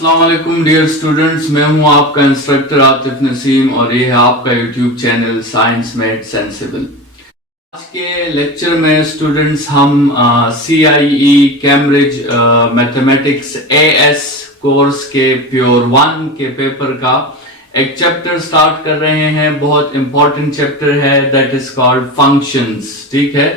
अस्सलाम वालेकुम dear students, मैं हूं आपका इंस्ट्रक्टर आतिफ नसीम और ये है आपका YouTube channel science made sensible. आज के लेक्चर में स्टूडेंट्स हम CIE Cambridge mathematics AS course के प्योर 1 के पेपर का एक चैप्टर स्टार्ट कर रहे हैं। बहुत इंपॉर्टेंट चैप्टर है, दैट इज कॉल्ड फंक्शंस। ठीक है,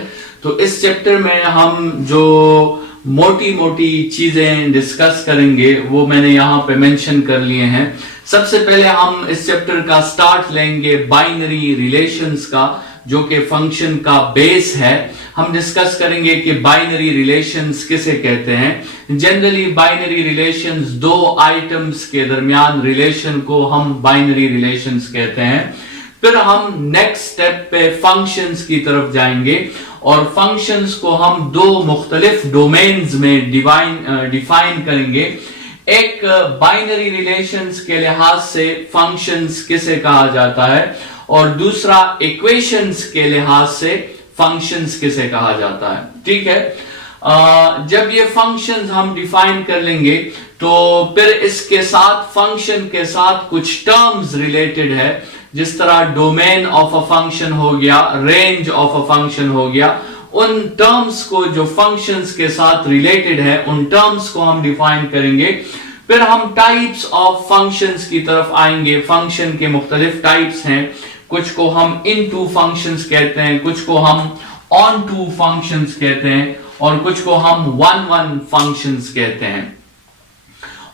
तो इस चैप्टर में हम जो मोटी मोटी चीजें डिस्कस करेंगे वो मैंने यहाँ पे मेंशन कर लिए हैं। सबसे पहले हम इस चैप्टर का स्टार्ट लेंगे बाइनरी रिलेशंस का, जो कि फंक्शन का बेस है। हम डिस्कस करेंगे कि बाइनरी रिलेशंस किसे कहते हैं। जनरली बाइनरी रिलेशंस दो आइटम्स के दरमियान रिलेशन को हम बाइनरी रिलेशंस कहते हैं। फिर हम नेक्स्ट स्टेप पे फंक्शंस की तरफ जाएंगे और फंक्शंस को हम दो मुख्तलिफ डोमेन्स में डिफाइन करेंगे। एक बाइनरी रिलेशंस के लिहाज से फंक्शंस किसे कहा जाता है और दूसरा इक्वेशंस के लिहाज से फंक्शंस किसे कहा जाता है। ठीक है, जब ये फंक्शंस हम डिफाइन कर लेंगे तो फिर इसके साथ फंक्शन के साथ कुछ टर्म्स रिलेटेड है, जिस तरह डोमेन ऑफ अ फंक्शन हो गया, रेंज ऑफ अ फंक्शन हो गया। उन टर्म्स को जो फंक्शंस के साथ रिलेटेड है उन टर्म्स को हम डिफाइन करेंगे। फिर हम टाइप्स ऑफ फंक्शंस की तरफ आएंगे। फंक्शन के मुख्तलिफ टाइप्स हैं, कुछ को हम इनटू फंक्शंस कहते हैं, कुछ को हम ऑन टू फंक्शंस कहते हैं और कुछ को हम वन वन फंक्शंस कहते हैं।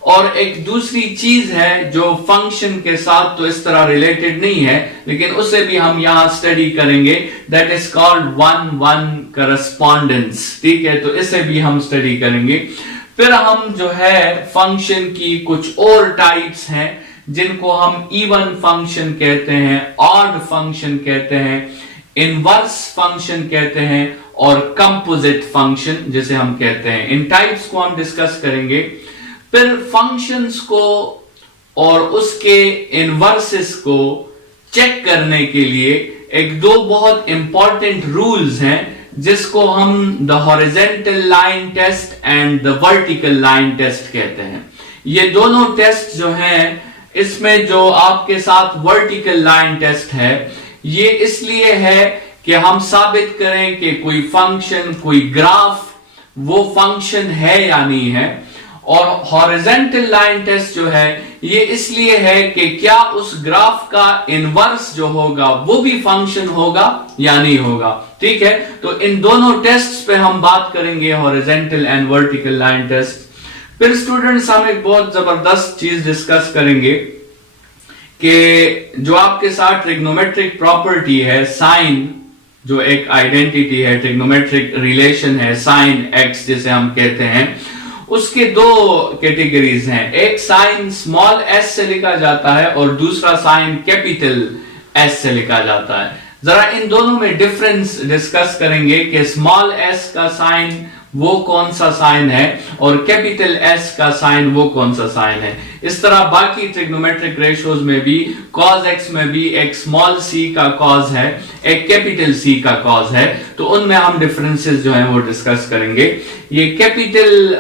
और एक दूसरी चीज है जो फंक्शन के साथ तो इस तरह रिलेटेड नहीं है, लेकिन उसे भी हम यहां स्टडी करेंगे, that is called one one correspondence. ठीक है, तो इसे भी हम स्टडी करेंगे। फिर हम जो है फंक्शन की कुछ और टाइप्स हैं जिनको हम इवन फंक्शन कहते हैं, ऑड फंक्शन कहते हैं, इनवर्स फंक्शन कहते हैं और कंपोजिट फंक्शन जिसे हम कहते हैं। इन टाइप्स को हम डिस्कस करेंगे। फिर फंक्शंस को और उसके इनवर्सेस को चेक करने के लिए एक दो बहुत इंपॉर्टेंट रूल्स हैं, जिसको हम the horizontal line test and the vertical line test कहते हैं। ये दोनों टेस्ट जो हैं, इसमें जो आपके साथ वर्टिकल लाइन टेस्ट है, ये इसलिए है कि हम साबित करें कि कोई फंक्शन, कोई ग्राफ वो फंक्शन है या नहीं है। और हॉरिजॉन्टल लाइन टेस्ट जो है ये इसलिए है कि क्या उस ग्राफ का इनवर्स जो होगा वो भी फंक्शन होगा या नहीं होगा। ठीक है, तो इन दोनों टेस्ट्स पे हम बात करेंगे, horizontal and vertical line test. फिर स्टूडेंट्स हम एक बहुत जबरदस्त चीज डिस्कस करेंगे कि जो आपके साथ ट्रिग्नोमेट्रिक प्रॉपर्टी है, साइन जो एक आइडेंटिटी है, ट्रिग्नोमेट्रिक रिलेशन है, साइन एक्स जिसे हम कहते हैं, उसके दो कैटेगरीज हैं। एक साइन स्मॉल एस से लिखा जाता है और दूसरा साइन कैपिटल एस से लिखा जाता है। जरा इन दोनों में डिफरेंस डिस्कस करेंगे कि स्मॉल एस का साइन वो कौन सा साइन है और कैपिटल एस का साइन वो कौन सा साइन है। इस तरह बाकी ट्रिग्नोमेट्रिक रेशियोज में भी cos x में भी एक स्मॉल c का cos है, एक कैपिटल c का cos है, तो उनमें हम डिफरेंसेस जो हैं वो डिस्कस करेंगे। ये कैपिटल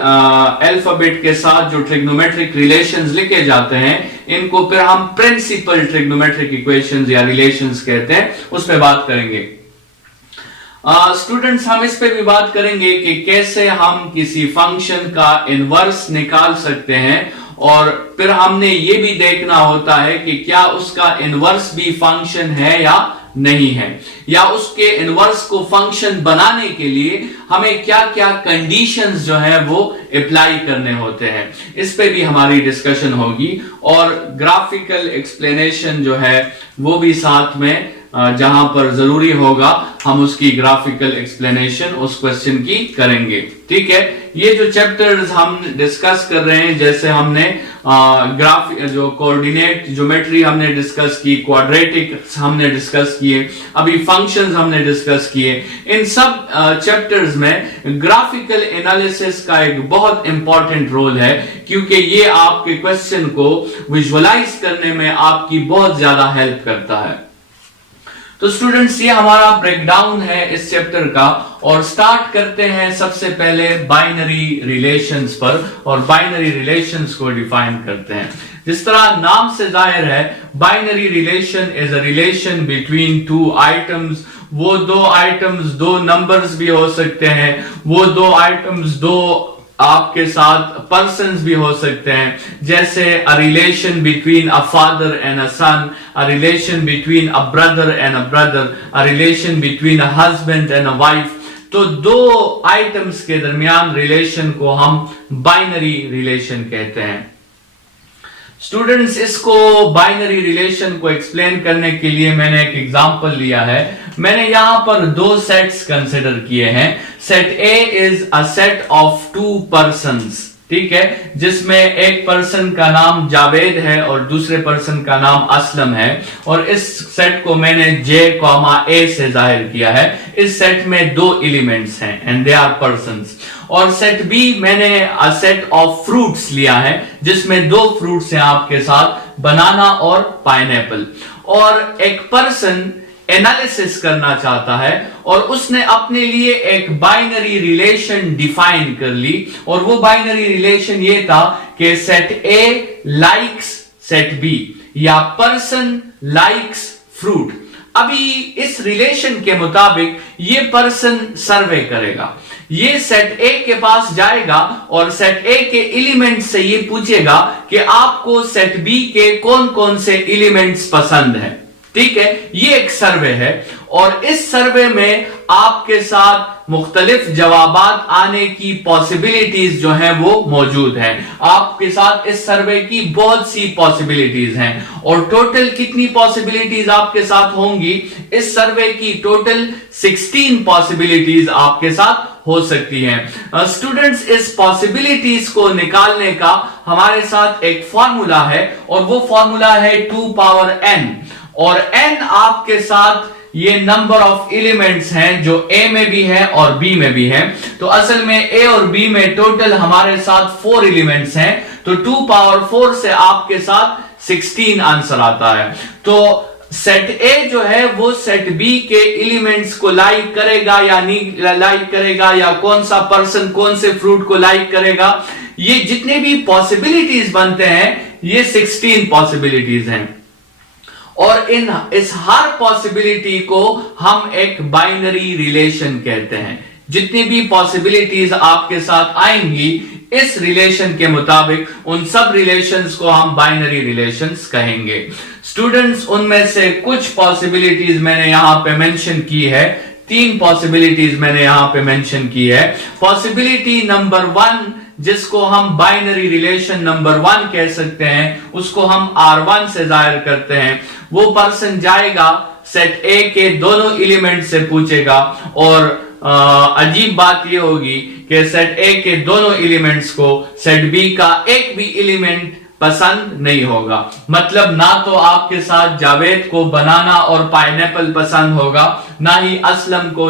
अल्फाबेट के साथ जो ट्रिग्नोमेट्रिक रिलेशंस लिखे जाते हैं, इनको फिर हम प्रिंसिपल ट्रिग्नोमेट्रिक इक्वेशंस या रिलेशंस कहते हैं, उस पर बात करेंगे। स्टूडेंट्स हम इस पे भी बात करेंगे कि कैसे हम किसी फंक्शन का इनवर्स निकाल सकते हैं और फिर हमने ये भी देखना होता है कि क्या उसका इनवर्स भी फंक्शन है या नहीं है, या उसके इनवर्स को फंक्शन बनाने के लिए हमें क्या क्या कंडीशंस जो है वो अप्लाई करने होते हैं। इस पे भी हमारी डिस्कशन होगी और ग्राफिकल एक्सप्लेनेशन जो है वो भी साथ में, जहां पर जरूरी होगा हम उसकी ग्राफिकल एक्सप्लेनेशन उस क्वेश्चन की करेंगे। ठीक है, ये जो चैप्टर्स हम डिस्कस कर रहे हैं, जैसे हमने जो कोऑर्डिनेट ज्योमेट्री हमने डिस्कस की, क्वाड्रेटिक हमने डिस्कस किए, अभी फंक्शंस हमने डिस्कस किए, इन सब चैप्टर्स में ग्राफिकल एनालिसिस का एक बहुत इंपॉर्टेंट रोल है, क्योंकि ये आपके क्वेश्चन को विजुअलाइज करने में आपकी बहुत ज्यादा हेल्प करता है। तो स्टूडेंट्स ये हमारा ब्रेकडाउन है इस चैप्टर का, और स्टार्ट करते हैं सबसे पहले बाइनरी रिलेशंस पर, और बाइनरी रिलेशंस को डिफाइन करते हैं। जिस तरह नाम से जाहिर है, binary relation is a relation between two items. वो दो आइटम्स दो नंबर्स भी हो सकते हैं, वो दो आइटम्स दो आपके साथ पर्सन्स भी हो सकते हैं, जैसे a relation between a father and a son, a relation between a brother and a brother, a relation between a husband and a wife. तो दो आइटम्स के दरमियान रिलेशन को हम बाइनरी रिलेशन कहते हैं। स्टूडेंट्स, इसको बाइनरी रिलेशन को एक्सप्लेन करने के लिए मैंने एक एग्जांपल लिया है। मैंने यहां पर दो सेट्स कंसिडर किए हैं। Set A is a set of to persons, ठीक है, जिसमें एक पर्सन का नाम जावेद है और दूसरे पर्सन का नाम असलम है, और इस सेट को मैंने जे कॉमा ए से जाहिर किया है। इस सेट में दो एलिमेंट्स हैं एंड दे आर पर्सन्स। और सेट बी मैंने अ सेट ऑफ फ्रूट्स लिया है, जिसमें दो फ्रूट्स हैं आपके साथ, बनाना और पाइनएप्पल। और एक पर्सन एनालिसिस करना चाहता है और उसने अपने लिए एक बाइनरी रिलेशन डिफाइन कर ली, और वो बाइनरी रिलेशन ये था कि set A likes set B, या पर्सन लाइक्स फ्रूट। अभी इस रिलेशन के मुताबिक ये पर्सन सर्वे करेगा, ये सेट ए के पास जाएगा और सेट ए के एलिमेंट से ये पूछेगा कि आपको सेट बी के कौन कौन से एलिमेंट्स पसंद हैं, ठीक है। ये एक सर्वे है, और इस सर्वे में आपके साथ मुख्तलिफ जवाबात आने की पॉसिबिलिटीज जो हैं वो मौजूद हैं। आपके साथ इस सर्वे की बहुत सी पॉसिबिलिटीज हैं, और टोटल कितनी पॉसिबिलिटीज आपके साथ होंगी? इस सर्वे की टोटल 16 पॉसिबिलिटीज आपके साथ हो सकती हैं। स्टूडेंट्स, इस पॉसिबिलिटीज को निकालने का हमारे साथ एक फॉर्मूला है, और वो फॉर्मूला है 2 पावर n, और n आपके साथ ये नंबर ऑफ एलिमेंट्स हैं जो a में भी है और b में भी है। तो असल में a और b में टोटल हमारे साथ 4 एलिमेंट्स हैं, तो 2 पावर 4 से आपके साथ 16 आंसर आता है। तो सेट ए जो है वो सेट बी के एलिमेंट्स को लाइक करेगा या नहीं लाइक करेगा, या कौन सा पर्सन कौन से फ्रूट को लाइक करेगा, ये जितने भी पॉसिबिलिटीज बनते हैं ये 16 पॉसिबिलिटीज हैं। और इस हर पॉसिबिलिटी को हम एक बाइनरी रिलेशन कहते हैं। जितनी भी पॉसिबिलिटीज आपके साथ आएंगी इस रिलेशन के मुताबिक, उन सब रिलेशंस को हम बाइनरी रिलेशंस कहेंगे। स्टूडेंट्स, उनमें से कुछ पॉसिबिलिटीज मैंने यहां पे मेंशन की है। 3 पॉसिबिलिटीज मैंने यहां पे मेंशन की है। पॉसिबिलिटी नंबर 1, जिसको हम बाइनरी रिलेशन नंबर 1 कह सकते हैं, उसको हम R1 से जाहिर करते हैं। वो पर्सन जाएगा, सेट ए के दोनों एलिमेंट से पूछेगा, और अजीब बात यह होगी कि सेट ए के दोनों एलिमेंट्स को सेट बी का एक भी एलिमेंट पसंद नहीं होगा। मतलब ना तो आपके साथ जावेद को बनाना और पाइनएप्पल पसंद होगा, ना ही असलम को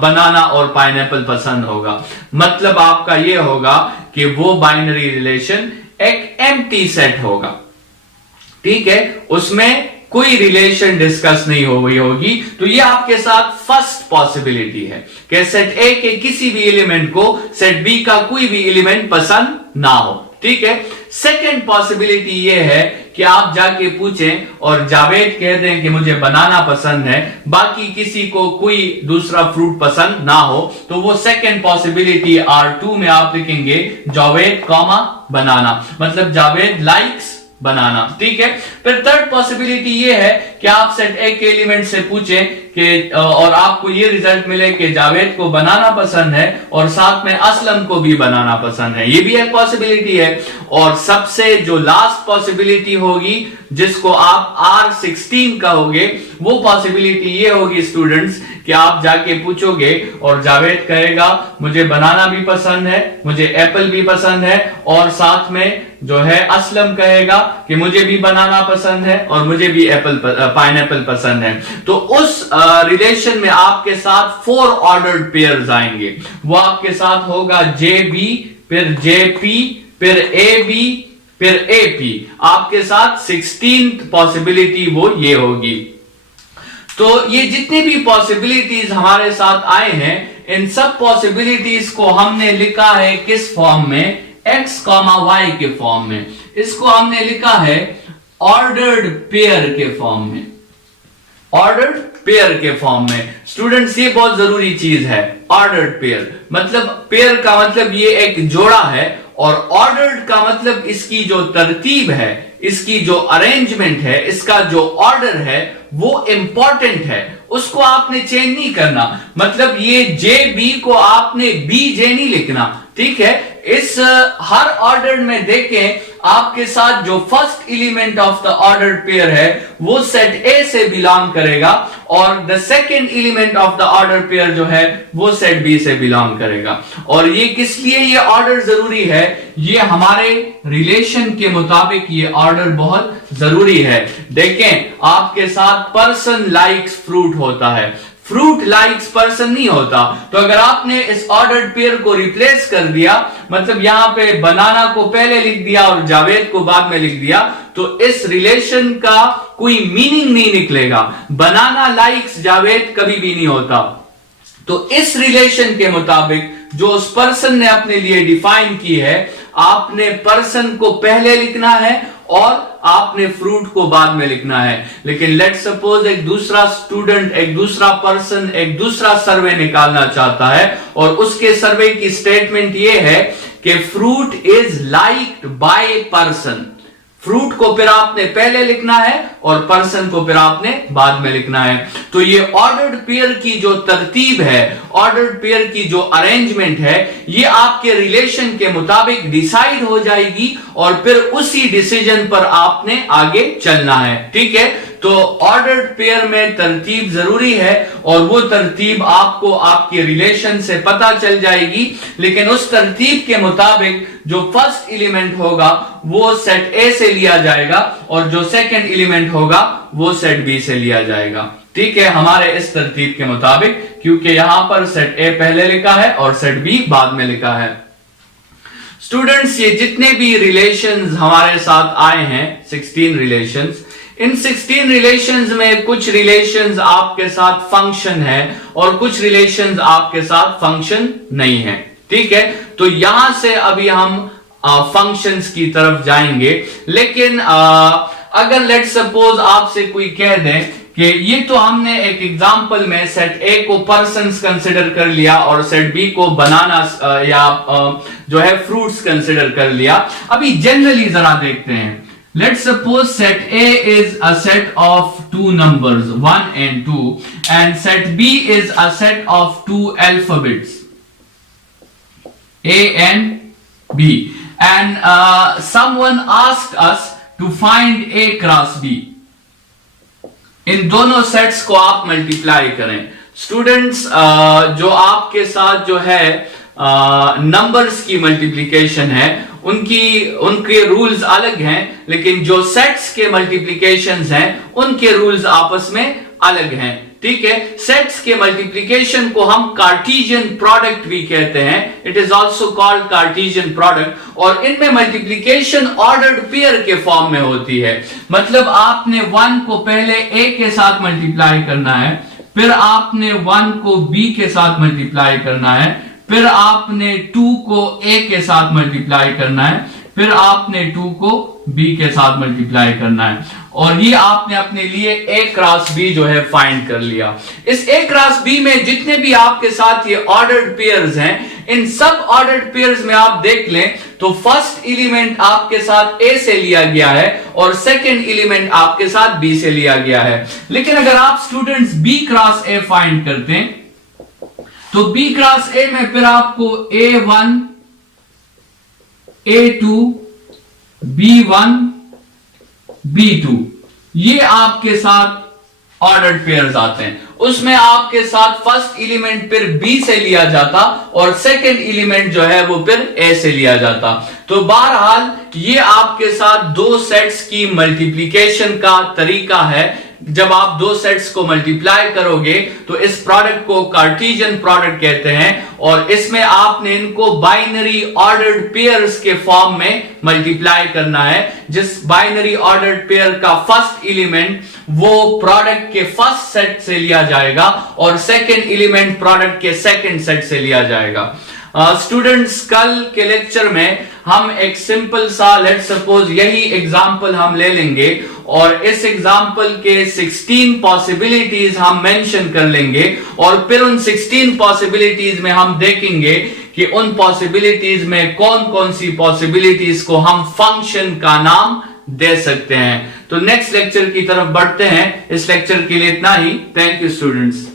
बनाना और पाइनएप्पल पसंद होगा। मतलब आपका यह होगा कि वो बाइनरी रिलेशन एक एम्प्टी सेट होगा, ठीक है, उसमें कोई रिलेशन डिस्कस नहीं हो गई होगी। तो ये आपके साथ फर्स्ट पॉसिबिलिटी है कि सेट ए के किसी भी एलिमेंट को सेट बी का कोई भी एलिमेंट पसंद ना हो, ठीक है। सेकंड पॉसिबिलिटी ये है कि आप जाके पूछें और जावेद कह दें कि मुझे बनाना पसंद है, बाकी किसी को कोई दूसरा फ्रूट पसंद ना हो, तो वो सेकंड पॉसिबिलिटी R2 में आप लिखेंगे जावेद कॉमा बनाना, मतलब जावेद लाइक्स बनाना, ठीक है। फिर थर्ड पॉसिबिलिटी ये है कि आप सेट ए के एलिमेंट से पूछें कि और आपको ये रिजल्ट मिले कि जावेद को बनाना पसंद है और साथ में असलम को भी बनाना पसंद है, ये भी एक पॉसिबिलिटी है। और सबसे जो लास्ट पॉसिबिलिटी होगी जिसको आप R16 कहोगे, वो पॉसिबिलिटी ये होगी स्टूडेंट्स कि आप जाके पूछोगे और जावेद कहेगा मुझे बनाना भी पसंद है, मुझे एप्पल भी पसंद है, और साथ में जो है असलम कहेगा कि मुझे भी बनाना पसंद है और मुझे भी पाइनएप्पल पसंद है। तो उस रिलेशन में आपके साथ 4 ऑर्डर्ड पेयर्स आएंगे। वो आपके साथ होगा JB, फिर JP, फिर AB, फिर AP। आपके साथ 16th पॉसिबिलिटी वो ये होगी। तो ये जितनी भी पॉसिबिलिटीज हमारे साथ आए हैं, इन सब पॉसिबिलिटीज को हमने लिखा है किस फॉर्म में, x, y के फॉर्म में। इसको हमने लिखा है ऑर्डर्ड पेयर के फॉर्म में, ऑर्डर्ड पेयर के फॉर्म में। स्टूडेंट्स ये बहुत जरूरी चीज है, ऑर्डर्ड पेयर मतलब पेयर का मतलब ये एक जोड़ा है, और ऑर्डर्ड का मतलब इसकी जो तरतीब है, इसकी जो अरेंजमेंट है, इसका जो ऑर्डर है वो इंपॉर्टेंट है, उसको आपने चेंज नहीं करना। मतलब ये जे बी को आपने बी जे नहीं लिखना, ठीक है। इस हर ऑर्डर में देखें आपके साथ जो first element of the ordered pair है वो सेट ए से बिलोंग करेगा, और the second element of the order pair जो है वो सेट बी से बिलोंग करेगा। और ये किस लिए ये ऑर्डर जरूरी है, ये हमारे रिलेशन के मुताबिक ये ऑर्डर बहुत जरूरी है। देखें आपके साथ पर्सन लाइक्स फ्रूट होता है, फ्रूट लाइक्स पर्सन नहीं होता। तो अगर आपने इस ऑर्डर्ड पेयर को रिप्लेस कर दिया, मतलब यहां पे बनाना को पहले लिख दिया और जावेद को बाद में लिख दिया, तो इस रिलेशन का कोई मीनिंग नहीं निकलेगा। बनाना लाइक्स जावेद कभी भी नहीं होता। तो इस रिलेशन के मुताबिक जो उस पर्सन ने अपने लिए डिफाइन की है, आपने पर्सन को पहले लिखना है और आपने फ्रूट को बाद में लिखना है। लेकिन लेट्स सपोज एक दूसरा स्टूडेंट, एक दूसरा पर्सन एक दूसरा सर्वे निकालना चाहता है, और उसके सर्वे की स्टेटमेंट ये है कि fruit is liked by person. Fruit को फिर आपने पहले लिखना है और पर्सन को फिर आपने बाद में लिखना है। तो ये ऑर्डर्ड पेयर की जो तरतीब है, ऑर्डर्ड पेयर की जो अरेंजमेंट है, ये आपके रिलेशन के मुताबिक डिसाइड हो जाएगी, और फिर उसी डिसीजन पर आपने आगे चलना है, ठीक है। तो ऑर्डर्ड पेयर में तरतीब जरूरी है, और वो तरतीब आपको आपके रिलेशन से पता चल जाएगी। लेकिन उस तरतीब के मुताबिक जो फर्स्ट एलिमेंट होगा वो सेट ए से लिया जाएगा, और जो सेकंड एलिमेंट होगा वो सेट बी से लिया जाएगा, ठीक है, हमारे इस तरतीब के मुताबिक, क्योंकि यहां पर सेट ए पहले लिखा है और सेट बी बाद में लिखा है। स्टूडेंट्स ये जितने भी रिलेशंस हमारे साथ आए हैं, 16 रिलेशंस, इन 16 रिलेशंस में कुछ रिलेशंस आपके साथ फंक्शन है और कुछ रिलेशंस आपके साथ फंक्शन नहीं है, ठीक है। तो यहां से अभी हम फंक्शंस की तरफ जाएंगे। लेकिन अगर लेट्स सपोज आपसे कोई कह दे कि ये तो हमने एक एग्जांपल में सेट ए को पर्सन्स कंसिडर कर लिया और सेट बी को बनाना या जो है फ्रूट्स कंसिडर कर लिया, अभी जनरली जरा देखते हैं। Let's suppose set A is a set of two numbers 1 and 2, and set B is a set of two alphabets A and B, and someone asked us to find A cross B. इन दोनों sets को आप multiply करें। Students जो आपके साथ जो है numbers की मल्टीप्लिकेशन है, उनके रूल्स अलग हैं, लेकिन जो सेट्स के मल्टीप्लिकेशंस हैं उनके रूल्स आपस में अलग हैं, ठीक है। सेट्स के मल्टीप्लिकेशन को हम कार्टेशियन प्रोडक्ट भी कहते हैं, it is also called Cartesian product, और इनमें मल्टीप्लिकेशन ऑर्डर्ड पेयर के फॉर्म में होती है। मतलब आपने 1 को पहले a के साथ मल्टीप्लाई करना है, फिर आपने 1 को b के साथ मल्टीप्लाई करना है, फिर आपने 2 को a के साथ मल्टीप्लाई करना है, फिर आपने 2 को b के साथ मल्टीप्लाई करना है, और ये आपने अपने लिए a क्रॉस b जो है फाइंड कर लिया। इस a क्रॉस b में जितने भी आपके साथ ये ऑर्डर्ड पेयर्स हैं, इन सब ऑर्डर्ड पेयर्स में आप देख लें तो फर्स्ट एलिमेंट आपके साथ a से लिया गया है और सेकंड एलिमेंट आपके साथ b से लिया गया है। लेकिन अगर आप students b cross a find करते हैं तो b क्रॉस a में फिर आपको a1, a2, b1, b2 ये आपके साथ ऑर्डर्ड पेयर्स आते हैं। उसमें आपके साथ फर्स्ट एलिमेंट फिर b से लिया जाता और सेकंड एलिमेंट जो है वो फिर a से लिया जाता। तो बहरहाल ये आपके साथ दो सेट्स की मल्टीप्लिकेशन का तरीका है। जब आप दो सेट्स को मल्टीप्लाई करोगे तो इस प्रोडक्ट को कार्टेशियन प्रोडक्ट कहते हैं, और इसमें आपने इनको बाइनरी ऑर्डर्ड पेयर्स के फॉर्म में मल्टीप्लाई करना है, जिस बाइनरी ऑर्डर्ड पेयर का फर्स्ट एलिमेंट वो प्रोडक्ट के फर्स्ट सेट से लिया जाएगा और सेकंड एलिमेंट प्रोडक्ट के सेकंड सेट से लिया जाएगा। स्टूडेंट्स कल के लेक्चर में हम एक सिंपल सा लेट सपोज यही एग्जांपल हम ले लेंगे और इस एग्जांपल के 16 पॉसिबिलिटीज हम मेंशन कर लेंगे और फिर उन 16 पॉसिबिलिटीज में हम देखेंगे कि उन पॉसिबिलिटीज में कौन कौन सी पॉसिबिलिटीज को हम फंक्शन का नाम दे सकते हैं। तो नेक्स्ट लेक्चर की तरफ बढ़ते हैं। इस लेक्चर के लिए इतना ही। Thank you students.